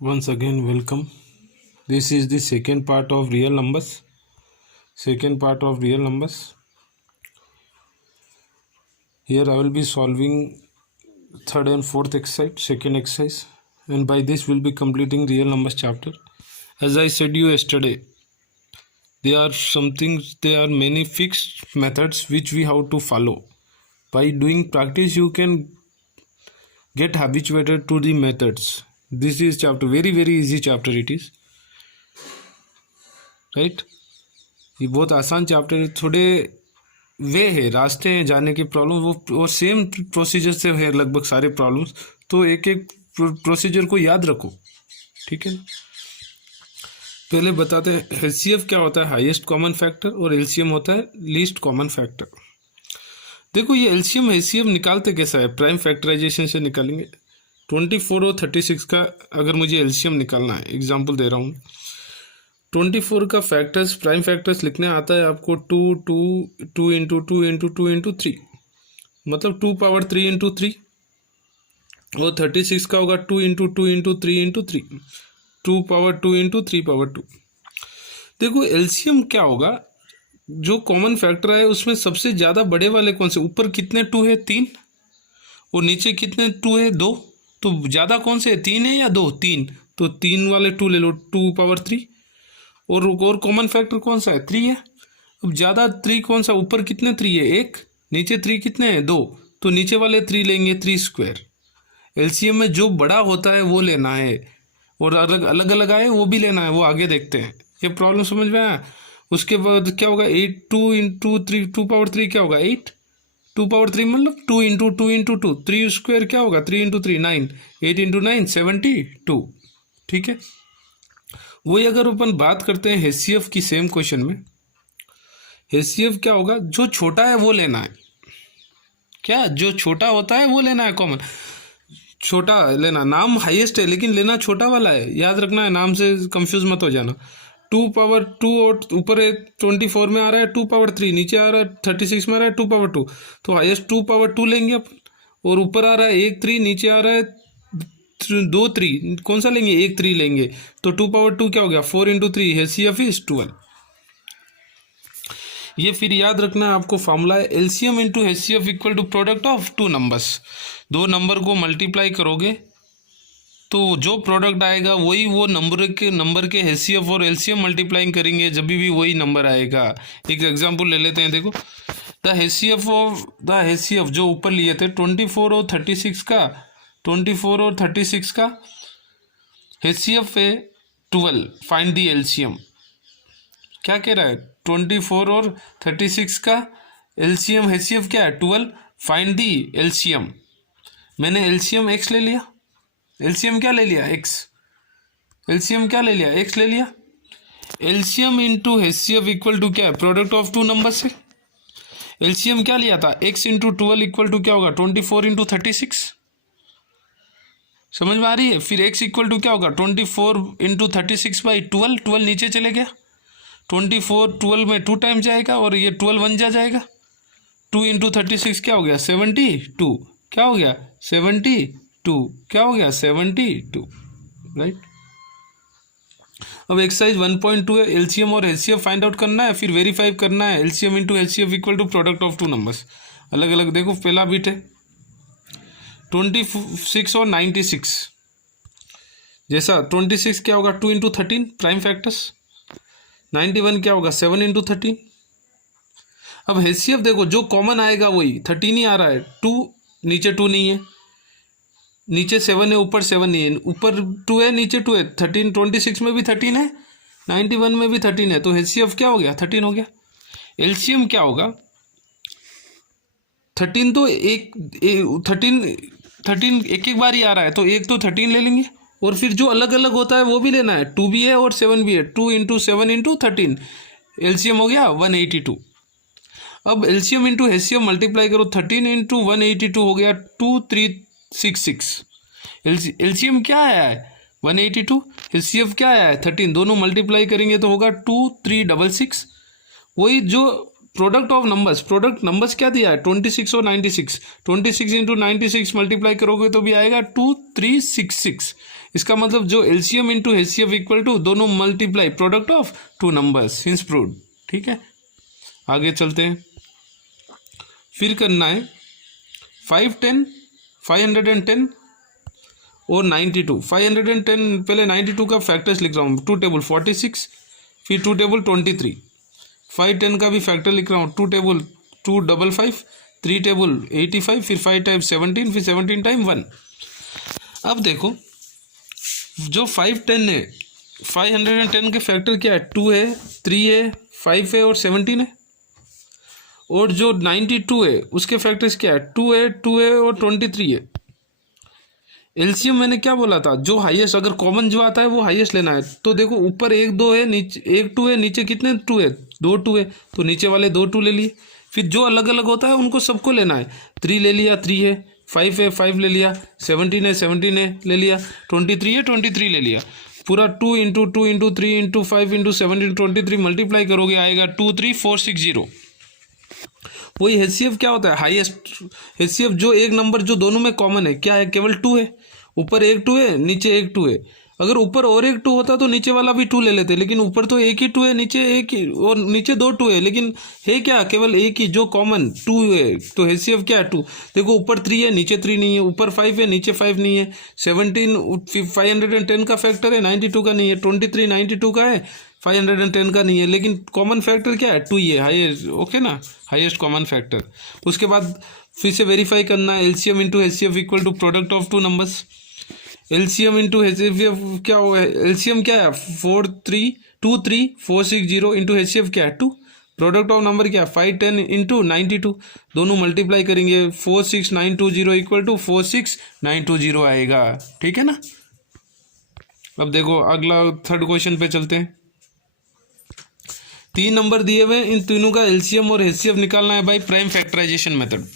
Once again, welcome. This is the second part of real numbers. Here I will be solving third and fourth exercise, second exercise, and by this we'll be completing real numbers chapter. As I said you yesterday, there are many fixed methods which we have to follow. By doing practice, you can get habituated to the methods. This is chapter, very easy chapter it is, right? ये बहुत आसान chapter है. थोड़े वे है, रास्ते हैं जाने के प्रॉब्लम, वो सेम प्रोसीजर से है लगभग सारे प्रॉब्लम्स. तो एक एक प्रोसीजर को याद रखो, ठीक है ना. पहले बताते हैं एलसीएफ क्या होता है, हाईएस्ट कॉमन फैक्टर, और एलसीएम होता है लीस्ट कॉमन फैक्टर. देखो ये एलसीएम एलसीएम निकालते कैसा है, प्राइम फैक्टराइजेशन से निकालेंगे. 24 और 36 का अगर मुझे एलसीएम निकालना है, एग्जाम्पल दे रहा हूँ. 24 का फैक्टर्स, प्राइम फैक्टर्स लिखने आता है आपको 2 इंटू 2 इंटू 3, मतलब 2 पावर 3 इंटू 3. और 36 का होगा 2 into 3 into 3, 2 power 2 into 3 power 2. देखो एलसीएम क्या होगा, जो कॉमन फैक्टर है उसमें सबसे ज़्यादा बड़े वाले कौन से, ऊपर कितने 2 है 3, और नीचे कितने 2 है 2. तो ज़्यादा कौन से है, 3 है या 2, 3. तो 3 वाले 2 ले लो, 2 पावर 3. और कॉमन फैक्टर कौन सा है, 3 है. अब ज़्यादा 3 कौन सा, ऊपर कितने 3 है 1, नीचे 3 कितने हैं 2. तो नीचे वाले 3 लेंगे, 3 स्क्वायर. एलसीएम में जो बड़ा होता है वो लेना है, और अलग अलग आए वो भी लेना है, वो आगे देखते हैं. ये प्रॉब्लम समझ में आया. उसके बाद क्या होगा, 8 2 इंटू 3, 2 पावर 3 क्या होगा 8, 2 पावर 3 मतलब 2 इंटू 2, 3 स्क्वायर क्या होगा 3 इंटू 3 9, 8 इंटू 9 72. ठीक है. वही अगर अपन बात करते हैं एचसीएफ की, सेम क्वेश्चन में एचसीएफ क्या होगा, जो छोटा है वो लेना है. क्या, जो छोटा होता है वो लेना है, कॉमन छोटा लेना. नाम हाईएस्ट है लेकिन लेना छोटा वाला है, याद रखना है, नाम से कंफ्यूज मत हो जाना. 2 पावर 2 और ऊपर है 24 में आ रहा है 2 पावर 3, नीचे आ रहा है 36 में आ रहा है 2 पावर 2. तो हाईएस्ट 2 पावर 2 लेंगे अपन. और ऊपर आ रहा है 1 3, नीचे आ रहा है 2 3, कौन सा लेंगे 1 3 लेंगे. तो 2 पावर 2 क्या हो गया 4 इंटू 3, एचसीएफ इज 12. ये फिर याद रखना है आपको, फॉर्मूला है LCM into HCF equal to product of 2 numbers. 2 number को मल्टीप्लाई करोगे तो जो प्रोडक्ट आएगा वही वो नंबर के एचसीएफ और एलसीएम मल्टीप्लाइंग करेंगे, जब भी वही नंबर आएगा. एक एग्जांपल ले लेते हैं. देखो द एचसीएफ जो ऊपर लिए थे 24 और 36 का, 24 और 36 का एचसीएफ है 12. Find the LCM. क्या कह रहा है, 24 और 36 का एलसीएम एचसीएफ क्या है 12. Find the LCM. मैंने एलसीएम एक्स ले लिया, एलसीएम क्या ले लिया एक्स, एलसीएम क्या ले लिया एक्स ले लिया. LCM into HCF equal to क्या है, प्रोडक्ट ऑफ 2 नंबर से. एलसीएम क्या लिया था, एक्स इंटू 12 इक्वल टू क्या होगा 24 इंटू 36. समझ में आ रही है. फिर एक्स इक्वल टू क्या होगा 24 इंटू 36 बाई 12. 12 नीचे चले गया, 24 12 में 2 टाइम जाएगा, और ये 12 1 जाएगा. 2 इंटू 36 क्या हो गया 72. क्या हो गया 72. क्या हो गया 72. राइट. अब एक्सरसाइज 1.2 है, एलसीएम और एचसीएफ फाइंड आउट करना है, फिर वेरीफाई करना है LCM into HCF equal to product of 2 numbers. अलग अलग देखो, पहला बिट है 26 और 96. जैसा 26 क्या होगा 2 इंटू 13 प्राइम फैक्टर्स. 91 क्या होगा 7 इंटू 13. अब एचसीएफ देखो जो कॉमन आएगा वही 13 ही आ रहा है. 2 नीचे 2 नहीं है, नीचे 7 है, ऊपर 7 नहीं है, ऊपर 2 है नीचे 2 है. 13 26 में भी 13 है, 91 में भी 13 है. तो एचसीएफ क्या हो गया 13 हो गया. एलसीएम क्या होगा 13, तो 13 एक बार ही आ रहा है, तो एक तो 13 ले लेंगे, और फिर जो अलग अलग होता है वो भी लेना है. 2 भी है और 7 भी है. 2 इंटू 7 इंटू 13, एलसीएम हो गया 182. अब एलसीएम इंटू एचसीएफ मल्टीप्लाई करो, 13 इंटू 182 हो गया 2366. एलसीएम क्या आया है 182, एचसीएफ क्या आया है 13. दोनों मल्टीप्लाई करेंगे तो होगा 2366. वही जो product of numbers, product numbers क्या दिया है 26 और 96. 26 इंटू 96 मल्टीप्लाई करोगे तो भी आएगा 2366. इसका मतलब जो LCM into HCF equal to दोनों multiply product of two numbers, hence proved. ठीक है, आगे चलते हैं। फिर करना है 510, 510 और 92। 510 पहले 92 का फैक्टर्स लिख रहा हूँ, 2 टेबल 46, फिर 2 टेबल 23। 510 का भी फैक्टर लिख रहा हूँ, 2 टेबल 255, 3 टेबल 85, फिर 5 टाइम 17, फिर 17 टाइम 1। अब देखो जो 510 है, 510 के फैक्टर क्या है, 2 है, 3 है, 5 है और 17 है। और जो 92 है उसके फैक्टर्स क्या है, 2 है, 2 है और 23 है। एलसीएम मैंने क्या बोला था, जो हाईएस्ट, अगर कॉमन जो आता है वो हाईएस्ट लेना है। तो देखो ऊपर 1 2 है, नीचे 1 2 है, नीचे कितने 2 है, 2 2 है, तो नीचे वाले 2 2 ले लिए। फिर जो अलग अलग होता है उनको सबको लेना है। 3 ले लिया, 3 है, 5 है, 5 ले लिया, 17 है, 17 है ले लिया, 23 है, 23 ले लिया। पूरा 2 into 2 into 3 into 5 into 17 23 multiply करोगे, आएगा 23460। वही एचसीएफ क्या होता है, हाईएस्ट एचसीएफ, जो एक नंबर जो दोनों में कॉमन है क्या है, केवल 2 है। ऊपर 1 2 है, नीचे 1 2 है। अगर ऊपर और 1 2 होता तो नीचे वाला भी 2 ले लेते, लेकिन ऊपर तो 1 ही 2 है, नीचे 1 ही और नीचे 2 2 है, लेकिन है क्या, केवल एक ही जो कॉमन 2 है। तो एचसीएफ क्या है, 2। देखो ऊपर 3 है, नीचे 3 नहीं है, ऊपर 5 है, नीचे 5 नहीं है। 17 510 का फैक्टर है, 92 का नहीं है। 23 92 का है, 510 का नहीं है, लेकिन कॉमन फैक्टर क्या है, 2 ही है, हाईएस्ट। ओके ना, हाईएस्ट कॉमन फैक्टर। उसके बाद फिर से वेरीफाई करना है, LCM into HCF equal to product of two numbers. LCM into HCF क्या होगा, एलसीएम क्या है, 4323460 इंटू एचसीएफ क्या है, 2। प्रोडक्ट ऑफ नंबर क्या है, 510 इंटू 92। दोनों मल्टीप्लाई करेंगे, 46920 इक्वल टू 46920 आएगा। ठीक है ना। अब देखो अगला थर्ड क्वेश्चन पे चलते हैं। 3 नंबर दिए हुए, इन तीनों का एलसीएम और एचसीएफ निकालना है बाय प्राइम फैक्टराइजेशन मेथड।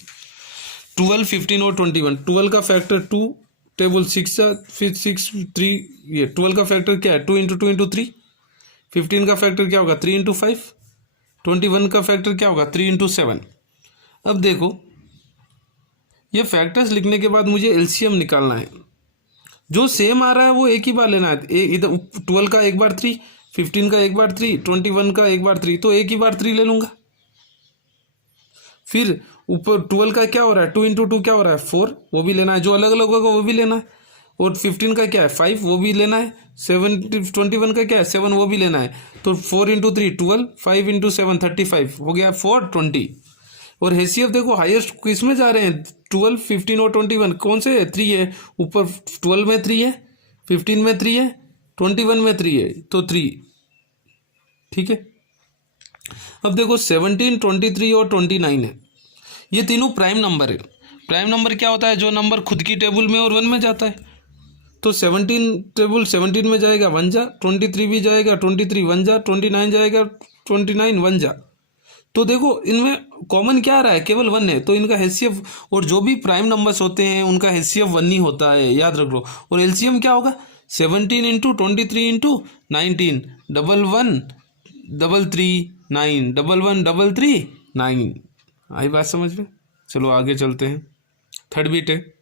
12 15 और 21। 12 का फैक्टर 2 टेबल 6 है, फिर 6 3, ये 12 का फैक्टर क्या है, 2 इंटू 2 इंटू 3। 15 का फैक्टर क्या होगा, 3 इंटू 5। 21 का फैक्टर क्या होगा, 3 इंटू 7। अब देखो ये फैक्टर्स लिखने के बाद मुझे एलसीएम निकालना है। जो सेम आ रहा है वो एक ही बार लेना है। इधर 12 का एक बार 3, 15 का एक बार 3, 21 का एक बार 3, तो एक ही बार 3 ले लूंगा। फिर ऊपर 12 का क्या हो रहा है, 2 इंटू 2 क्या हो रहा है, 4, वो भी लेना है। जो अलग अलग होगा वो भी लेना है। और 15 का क्या है, 5, वो भी लेना है। 21 का क्या है, 7, वो भी लेना है। तो 4 इंटू 3 12, 5 इंटू 7 35, हो गया 420। और एचसीएफ देखो हाईएस्ट किस में जा रहे हैं, 12 15 और 21 कौन से है, 3 है। ऊपर 12 में 3 है, 15 में 3 है, 21 में 3 है, तो 3। ठीक है। अब देखो 17 23 और 29 है, ये तीनों प्राइम नंबर है। प्राइम नंबर क्या होता है, जो नंबर खुद की टेबल में और 1 में जाता है। तो 17 टेबल 17 में जाएगा 1 जा, 23 भी जाएगा 23 1 जा, 29 जाएगा 29 1 जा। तो देखो इनमें कॉमन क्या आ रहा है, केवल 1 है। तो इनका एचसीएफ, और जो भी प्राइम नंबर्स होते हैं उनका एचसीएफ 1 ही होता है, याद रख लो। और एलसीएम क्या होगा, 17 इंटू 23 इंटू 19, 11 33 9, 11 33 9। आई बात समझ में। चलो आगे चलते हैं। थर्ड बीट है,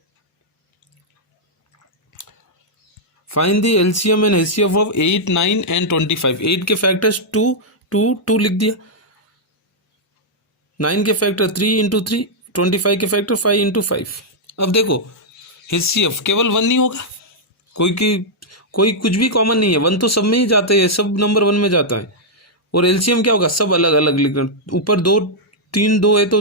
find the LCM and HCF of 8 9 and 25। 8 के फैक्टर्स 2 2 2 लिख दिया। 9 के फैक्टर 3 इंटू 3, 25 के फैक्टर 5 इंटू 5। अब देखो एचसीएफ केवल 1 नहीं होगा, कोई कुछ भी कॉमन नहीं है। 1 तो सब में ही जाते हैं, सब नंबर 1 में जाता है। और एलसीएम क्या होगा, सब अलग अलग लिखना। ऊपर 2 3 2 है तो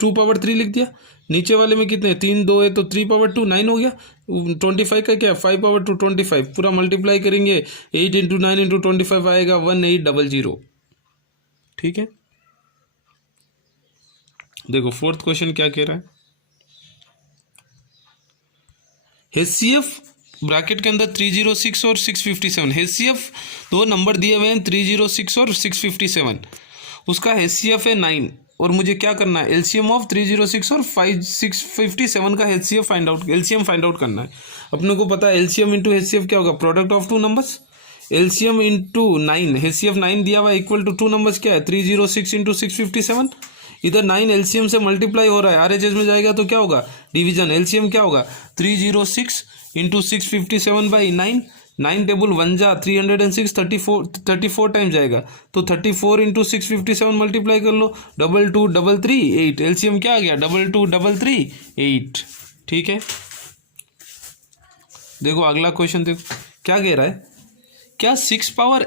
2 पावर 3 लिख दिया। नीचे वाले में कितने 3 2 है तो 3 पावर 2 9 हो गया। 25 का क्या 5 पावर 2 25, पूरा मल्टीप्लाई करेंगे 8 इंटू 9 इंटू 25 आएगा 1800। ठीक है। देखो फोर्थ क्वेश्चन क्या कह रहा है, एचसीएफ ब्रैकेट के अंदर 306 और 657। एचसीएफ 2 नंबर दिए हुए हैं, 306 और 657। उसका एचसीएफ है 9। और मुझे क्या करना है, एलसीएम ऑफ 306 और 657 का HCF find out, LCM find out करना है। अपने को पता है एलसीएम इंटू एचसीएफ क्या होगा, product of two numbers. LCM into 9, HCF 9 दिया हुआ इक्वल टू 2 नंबर्स क्या है, 306 इंटू 657। इधर 9 एलसीएम से मल्टीप्लाई हो रहा है, आरएचएस में जाएगा तो क्या होगा, डिवीजन। एलसीएम क्या होगा, 306 इंटू 657/9, 9 टेबल 1 जा 306, 34 टाइम जाएगा, तो 34 इंटू 657 मल्टीप्लाई कर लो, 2233 8, एलसीएम क्या आ गया, 2233 8। ठीक है, देखो अगला क्वेश्चन देखो क्या कह रहा है, क्या 6 पावर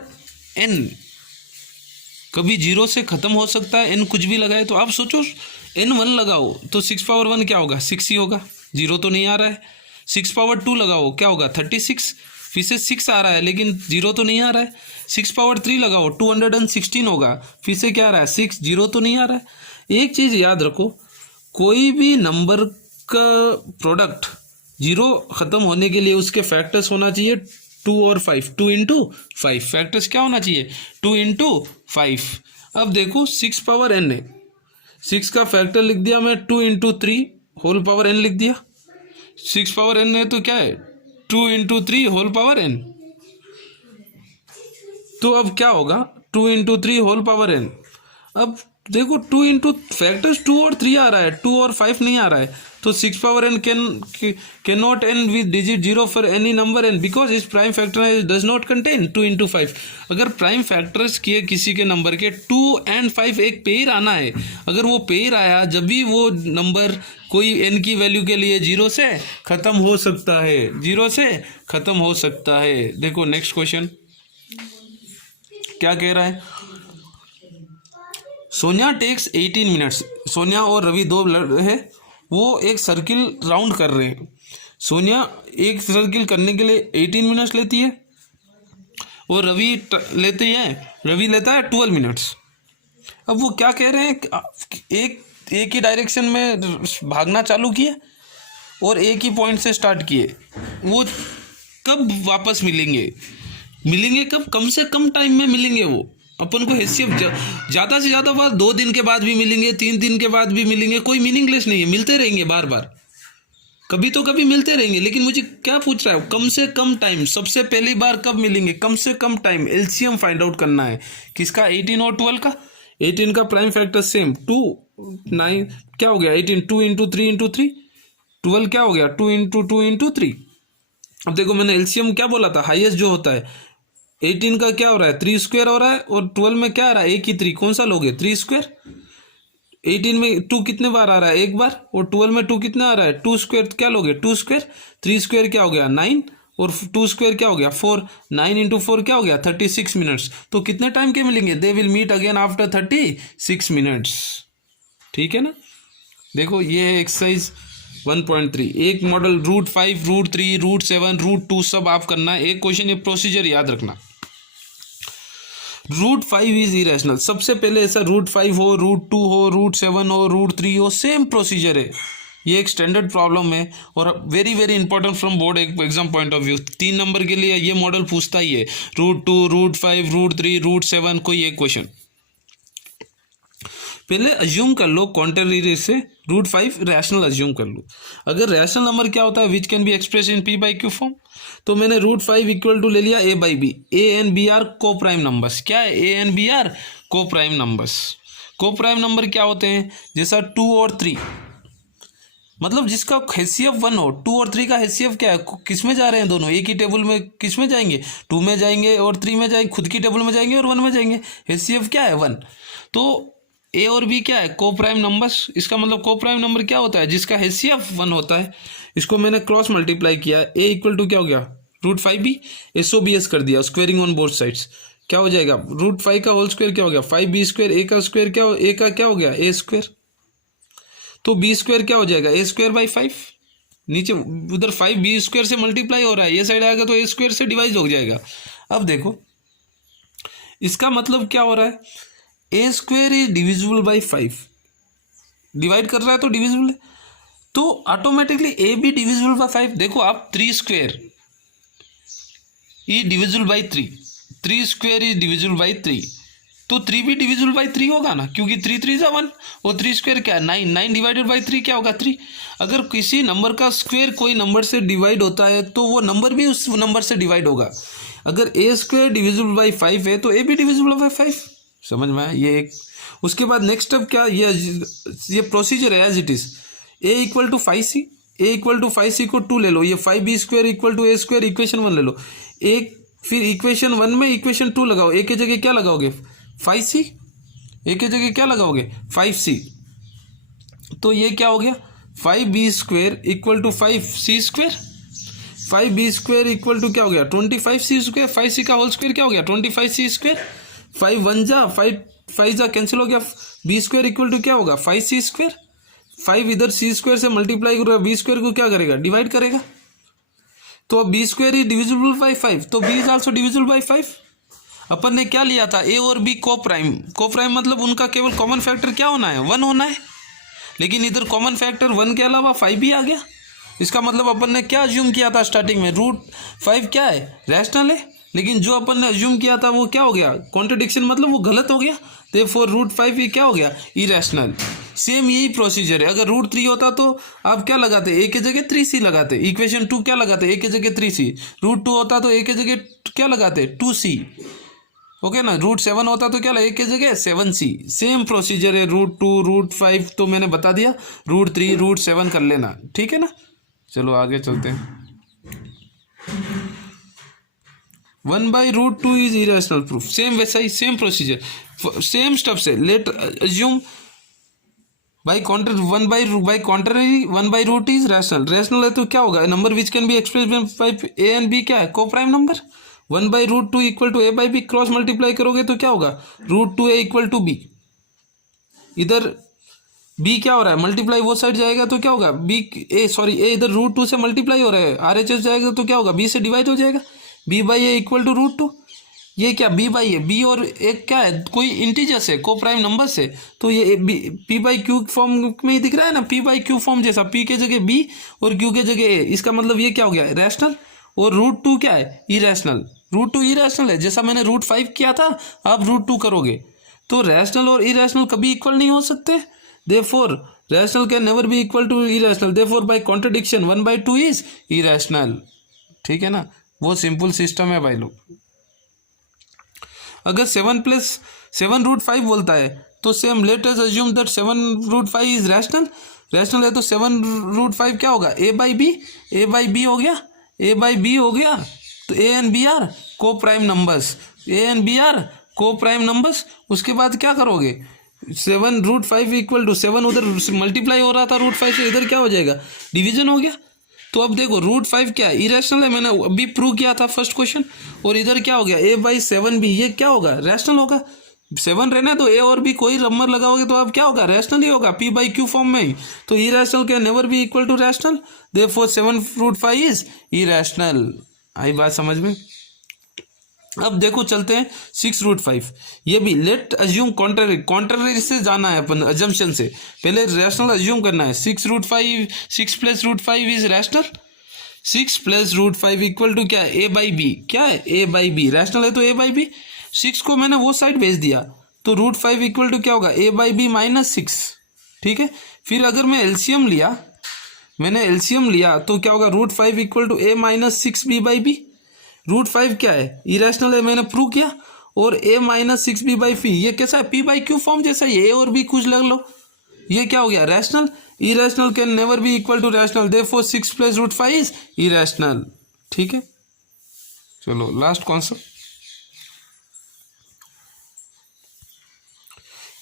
n कभी 0 से खत्म हो सकता है, n कुछ भी लगाए तो। आप सोचो n 1 लगाओ तो 6 पावर 1 क्या होगा, 6 ही होगा, 0 तो नहीं आ रहा है। 6 पावर 2 लगाओ क्या होगा, 36, फिर से 6 आ रहा है लेकिन 0 तो नहीं आ रहा है। 6 पावर 3 लगाओ 216 होगा, फिर से क्या आ रहा है, 6, 0 तो नहीं आ रहा है। एक चीज़ याद रखो, कोई भी नंबर का प्रोडक्ट 0 ख़त्म होने के लिए उसके फैक्टर्स होना चाहिए 2 और 5, 2 इंटू 5, फैक्टर्स क्या होना चाहिए, 2 इंटू 5। अब देखो 6 पावर n है, 6 का फैक्टर लिख दिया मैं 2 इंटू 3 होल पावर n लिख दिया। 6 पावर n है तो क्या है, 2 इंटू 3 होल पावर n। तो अब क्या होगा, 2 इंटू 3 होल पावर n। अब देखो 2 इंटू फैक्टर्स 2 और 3 आ रहा है, 2 और 5 नहीं आ रहा है, तो 6 power n can not end with digit 0 for any number n because इस prime factor does not contain 2 into 5। अगर प्राइम फैक्टर्स किए किसी के नंबर के 2 एंड 5 एक पेयर आना है, अगर वो पेयर आया जब भी वो नंबर कोई n की वैल्यू के लिए 0 से ख़त्म हो सकता है, 0 से ख़त्म हो सकता है। देखो नेक्स्ट क्वेश्चन क्या कह रहा है, सोनिया टेक्स 18 मिनट्स। सोनिया और रवि दो है, वो एक सर्किल राउंड कर रहे हैं। सोनिया एक सर्किल करने के लिए 18 मिनट्स लेती है और रवि लेता है 12 मिनट्स। अब वो क्या कह रहे हैं, एक ही डायरेक्शन में भागना चालू किए और एक ही पॉइंट से स्टार्ट किए, वो कब वापस मिलेंगे कब, कम से कम टाइम में मिलेंगे। वो अपन को हैसियत ज़्यादा से ज़्यादा बार 2 दिन के बाद भी मिलेंगे, 3 दिन के बाद भी मिलेंगे, कोई मीनिंगलेस नहीं है, मिलते रहेंगे बार बार, कभी तो कभी मिलते रहेंगे। लेकिन मुझे क्या पूछ रहा है, कम से कम टाइम, सबसे पहली बार कब मिलेंगे, कम से कम टाइम। एलसीएम फाइंड आउट करना है किसका, 18 और 12 का। 18 का प्राइम फैक्टर सेम 2 9 क्या हो गया, 18 2 इंटू 3 इंटू 3, 12 क्या हो गया 2 इंटू 2 इंटू 3। अब देखो मैंने एलसीएम क्या बोला था, हाईएस्ट जो होता है 18 का क्या हो रहा है 3 स्क्वायर हो रहा है, और 12 में क्या आ रहा है, एक ही 3, कौन सा लोगे 3 स्क्वायर। 18 में 2 कितने बार आ रहा है, एक बार, और 12 में 2 कितना आ रहा है 2 स्क्वायर, क्या लोगे 2 स्क्वायर। 3 स्क्वायर क्या हो गया 9, और 2 स्क्वायर क्या हो गया 4, 9 इंटू 4 क्या हो गया 36 मिनट्स। तो कितने टाइम के मिलेंगे, they will meet again after 36 minutes. ठीक है ना। देखो ये है एक्सरसाइज 1.3, एक मॉडल √5 √3 √7 √2 सब आप करना है। एक क्वेश्चन, ये प्रोसीजर याद रखना, √5 इज इरेशनल। सबसे पहले ऐसा √5 हो, √2 हो, √7 हो, √3 हो, सेम प्रोसीजर है। ये एक स्टैंडर्ड प्रॉब्लम है और very very important from board exam point of view. 3 number के लिए ये मॉडल पूछता ही है, √2 √5 √3 √7 कोई एक क्वेश्चन। पहले अज्यूम कर लो कॉन्ट्रेरी से √5 रैशनल अज्यूम कर लो। अगर रैशनल नंबर क्या होता है, which can be express in p/q form, तो मैंने √5 इक्वल टू ले लिया a/b। a and b are co prime numbers. क्या है, a and b are co prime numbers. Co prime number क्या होते हैं, जैसा 2 और 3, मतलब जिसका हैसियत 1 हो। 2 और 3 का हैसियत क्या है, किस में जा रहे हैं दोनों, एक ही टेबल में किस में जाएंगे, 2 में जाएंगे और 3 में जाएंगे, खुद की टेबल में जाएंगे और 1 में जाएंगे। हैसियत क्या है 1। तो ए और बी क्या है, को प्राइम नंबर्स। इसका मतलब को प्राइम नंबर क्या होता है, जिसका हैसियत 1 होता है। इसको मैंने क्रॉस मल्टीप्लाई किया, ए इक्वल टू क्या हो गया √5b, SOBS कर दिया, स्क्वेयरिंग ऑन बोथ साइड्स। क्या हो जाएगा, √5 का होल स्क्वायर क्या हो गया 5b स्क्वायर, ए का स्क्वायर क्या, ए का क्या हो गया a स्क्वायर, तो b स्क्वायर क्या हो जाएगा a²/5। नीचे उधर 5b स्क्वायर से मल्टीप्लाई हो रहा है, ये साइड आएगा तो a स्क्वायर से डिवाइड हो जाएगा। अब देखो इसका मतलब क्या हो रहा है, a square is divisible by 5, divide कर रहा है तो डिविजिबल है, तो ऑटोमेटिकली a भी डिविजिबल बाई 5। देखो आप 3 square is divisible by 3, 3 square is divisible by 3, तो 3 भी डिविजिबल बाई 3 होगा ना, क्योंकि 3 3 = 1 और 3 स्क्वायर क्या है 9, 9 डिवाइडेड बाई 3 क्या होगा 3। अगर किसी नंबर का स्क्वायर कोई नंबर से डिवाइड होता है तो वो नंबर भी उस नंबर से डिवाइड होगा। अगर a स्क्वायर डिविजिबल बाई 5 है तो a भी डिविजिबल बाई 5। समझ में आया? ये एक। उसके बाद नेक्स्ट स्टेप क्या, ये प्रोसीजर है as it is. A equal to 5c, a equal to 5c को 2 ले लो, ये 5b² equal to a² equation 1 ले लो। एक फिर इक्वेशन 1 में इक्वेशन 2 लगाओ, ए के जगह क्या लगाओगे 5c, ए के जगह क्या लगाओगे 5c। तो ये क्या हो गया 5b² equal to 5c², 5b² equal to क्या हो गया 25c², 5c का होल स्क्वायर क्या हो गया 25c², 5 1 जा 5 जा कैंसिल हो गया, b² इक्वल टू क्या होगा 5c², 5 इधर c² से मल्टीप्लाई करेगा, b² को क्या करेगा डिवाइड करेगा। तो अब b² इज डिविजिबल बाई 5, तो b is also divisible by 5। अपन ने क्या लिया था, a और b को प्राइम, को प्राइम मतलब उनका केवल कॉमन फैक्टर क्या होना है 1 होना है, लेकिन इधर कॉमन फैक्टर 1 के अलावा 5 भी आ गया। इसका मतलब अपन ने क्या अज्यूम किया था स्टार्टिंग में, √5 क्या है रैशनल है, लेकिन जो अपन ने अज्यूम किया था वो क्या हो गया कॉन्ट्रडिक्शन, मतलब वो गलत हो गया। देयरफॉर √5 भी क्या हो गया इरेशनल। सेम यही प्रोसीजर है, अगर √3 होता तो आप क्या लगाते ए के जगह 3c लगाते, इक्वेशन 2 क्या लगाते ए के जगह 3c, √2 होता तो ए के जगह क्या लगाते 2c, ओके ना। √7 होता तो क्या ए के जगह 7c। सेम प्रोसीजर है, √2 √5 तो मैंने बता दिया, √3 √7 कर लेना, ठीक है ना। चलो आगे चलते हैं। 1/√2 इज इरेशनल प्रूफ, सेम वैसा ही सेम प्रोसीजर, सेम स्टेप से। Let assume by contrary 1/√2 is rational, rational है तो क्या होगा number which can be expressed by a and बी, क्या है co prime number. 1/√2 equal to a/b, cross multiply करोगे तो क्या होगा √2a इक्वल टू b, इधर b क्या हो रहा है मल्टीप्लाई वो साइड जाएगा तो क्या होगा b a इधर √2 से मल्टीप्लाई हो रहा है, RHS जाएगा तो क्या होगा b से डिवाइड हो जाएगा, b/a इक्वल टू √2। ये क्या b/a, b और एक क्या है कोई इंटीजर्स है को प्राइम नंबर से, तो ये p/q फॉर्म में ही दिख रहा है ना, p/q फॉर्म जैसा, p के जगह b और q के जगह a, इसका मतलब ये क्या हो गया रैशनल। और √2 क्या है इरेशनल, √2 इरेशनल है, जैसा मैंने √5 किया था आप √2 करोगे। तो रैशनल और इरेशनल कभी इक्वल नहीं हो सकते, therefore rational can never be equal to irrational, therefore by contradiction 1/2 is irrational, ठीक है ना। वो सिंपल सिस्टम है भाई लोग। अगर 7 + 7 √5 बोलता है तो same let us assume that 7 √5 is rational, rational है तो 7 √5 क्या होगा a/b, a/b हो गया, a/b हो गया, तो a and b are co prime numbers, a and b are co prime numbers. उसके बाद क्या करोगे 7 √5 इक्वल टू 7 उधर मल्टीप्लाई हो रहा था √5 से, इधर क्या हो जाएगा डिवीजन हो गया। तो अब देखो √5 क्या है इरेशनल है, मैंने अभी प्रूव किया था फर्स्ट क्वेश्चन, और इधर क्या हो गया a/7b, ये क्या होगा रैशनल होगा। 7 रहना तो a और b कोई नंबर लगाओगे तो अब क्या होगा रैशनल ही होगा, p/q फॉर्म में ही। तो irrational can never be equal to rational, therefore 7 √5 is irrational. आई बात समझ में। अब देखो चलते हैं 6 √5, ये भी लेट अज्यूम कॉन्ट्ररी, कॉन्ट्ररी से जाना है अपन अजम्पशन से, पहले रैशनल अज्यूम करना है। 6 √5, 6 + √5 इज रैशनल, 6 + √5 इक्वल टू क्या है a/b, क्या है a/b, रैशनल है तो a/b। 6 को मैंने वो साइड भेज दिया तो √5 इक्वल टू क्या होगा a/b - 6, ठीक है। फिर अगर मैं एलसीएम लिया, मैंने एलसीएम लिया तो क्या होगा √5 इक्वल टू a - 6b/b। √5 क्या है इरेशनल है, मैंने प्रूव किया, और a - 6b/p ये कैसा है p/q फॉर्म जैसा, ये a और b कुछ लग लो, ये क्या हो गया rational. Irrational can never be equal to rational, therefore 6 + √5 is irrational, ठीक है। चलो लास्ट कॉन्सेप्ट,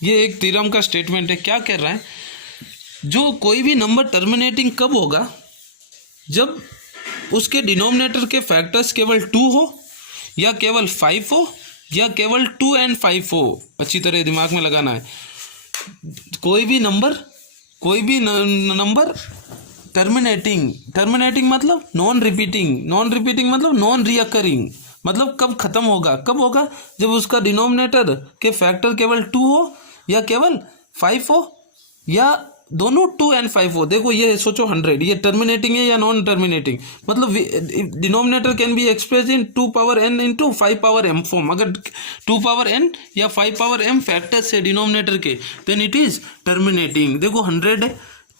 ये एक थ्योरम का स्टेटमेंट है, क्या कह रहा है, जो कोई भी नंबर टर्मिनेटिंग कब होगा, जब उसके डिनोमिनेटर के फैक्टर्स केवल 2 हो, या केवल 5 हो, या केवल 2 और 5 हो। अच्छी तरह दिमाग में लगाना है, कोई भी नंबर टर्मिनेटिंग मतलब नॉन रिपीटिंग मतलब नॉन रिअकरिंग, मतलब कब खत्म होगा, कब होगा जब उसका डिनोमिनेटर के फैक्टर केवल 2 हो, या केवल 5 हो, या दोनों 2 और 5 हो। देखो ये सोचो 100, ये टर्मिनेटिंग है या नॉन टर्मिनेटिंग, मतलब denominator can be express in 2n into 5m form. अगर 2n या 5m फैक्टर्स है डिनोमिनेटर के, देन इट इज टर्मिनेटिंग। देखो 100 है,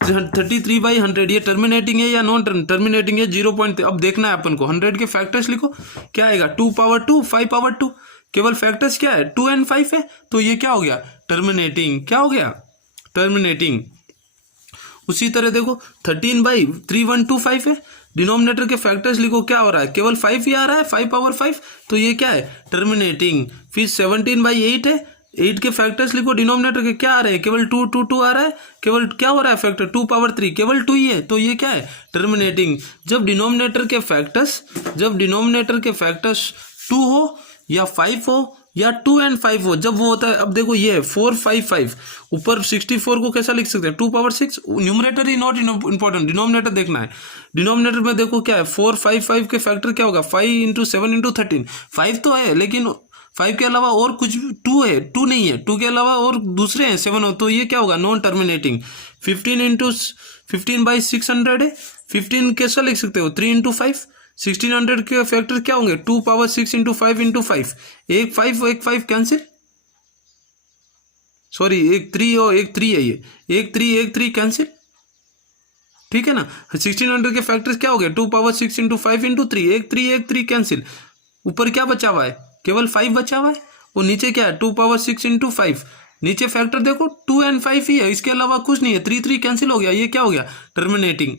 33/100 ये टर्मिनेटिंग है या नॉन टर्मिनेटिंग है 0. अब देखना है अपन को 100 के फैक्टर्स लिखो, क्या आएगा 2 पावर 2 5 पावर 2, केवल फैक्टर्स क्या है 2 and 5 है, तो ये क्या हो गया टर्मिनेटिंग, क्या हो गया टर्मिनेटिंग। उसी तरह देखो 13/3125 है, डिनोमिनेटर के फैक्टर्स लिखो, क्या हो रहा है केवल 5 ही आ रहा है, 5 पावर 5, तो ये क्या है टर्मिनेटिंग। फिर 17/8 है, 8 के फैक्टर्स लिखो, डिनोमिनेटर के क्या आ रहे हैं केवल 2 2 2 आ रहा है, केवल क्या हो रहा है फैक्टर 2 पावर 3 केवल 2 ही है, तो ये क्या है टर्मिनेटिंग। जब डिनोमिनेटर के फैक्टर्स 2 हो या 5 हो या 2 and 5 हो, जब वो होता है, अब देखो ये है 4 5 5, ऊपर 64 को कैसा लिख सकते हैं 2 power 6, numerator he not important, denominator देखना है। डिनोमिनेटर में देखो क्या है 4 5 5 के फैक्टर क्या होगा 5 × 7 × 13, 5 तो है लेकिन 5 के अलावा और कुछ 2 है, 2 नहीं है, 2 के अलावा और दूसरे हैं 7 हो, तो ये क्या होगा नॉन टर्मिनेटिंग। 15 है, 15 कैसा लिख सकते हो 3 × 5, 1600 के फैक्टर क्या होंगे 2 पावर 6 × 5 × 5, एक 5 कैंसिल, सॉरी एक 3 और एक 3 है, ये एक 3 कैंसिल, ठीक है ना। 1600 के फैक्टर्स क्या हो गए 2 पावर 6 × 5 × 3, एक 3 कैंसिल, ऊपर क्या बचा हुआ है केवल 5 बचा हुआ है, और नीचे क्या है 2 पावर 6 × 5, नीचे फैक्टर देखो 2 and 5 ही है, इसके अलावा कुछ नहीं है, 3 कैंसिल हो गया, ये क्या हो गया टर्मिनेटिंग।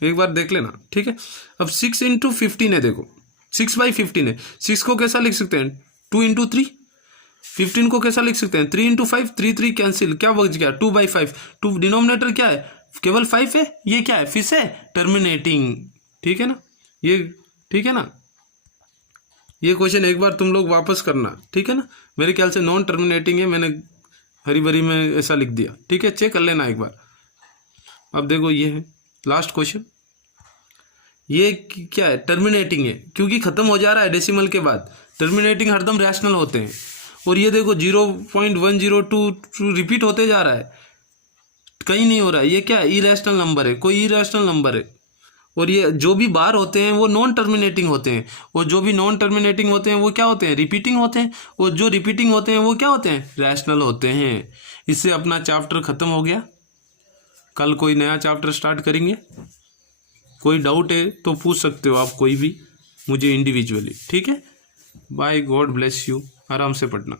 एक बार देख लेना, ठीक है। अब 6 × 15 है, देखो 6/15 है, 6 को कैसा लिख सकते हैं 2 × 3, 15 को कैसा लिख सकते हैं 3 × 5, 3 कैंसिल, क्या बच गया 2/5, 2 डिनोमिनेटर क्या है केवल 5 है, ये क्या है फिर से टर्मिनेटिंग, ठीक है ना। ये ठीक है ना, ये क्वेश्चन एक बार तुम लोग वापस करना, ठीक है ना। मेरे ख्याल से नॉन टर्मिनेटिंग है, मैंने हरी भरी में ऐसा लिख दिया, ठीक है, चेक कर लेना एक बार। अब देखो ये है लास्ट क्वेश्चन, ये क्या है टर्मिनेटिंग है, क्योंकि खत्म हो जा रहा है डेसिमल के बाद, टर्मिनेटिंग हरदम रैशनल होते हैं, और ये देखो 0.102 रिपीट होते जा रहा है, कहीं नहीं हो रहा है, ये क्या है इरेशनल नंबर है, कोई इरेशनल नंबर है। और ये जो भी बार होते हैं वो नॉन टर्मिनेटिंग होते हैं, और जो भी नॉन टर्मिनेटिंग होते हैं वो क्या होते हैं रिपीटिंग होते हैं, और जो रिपीटिंग होते हैं वो क्या होते हैं रैशनल होते हैं। इससे अपना चैप्टर खत्म हो गया, कल कोई नया चैप्टर स्टार्ट करेंगे। कोई डाउट है तो पूछ सकते हो आप कोई भी मुझे इंडिविजुअली, ठीक है। बाय, गॉड ब्लेस यू, आराम से पढ़ना।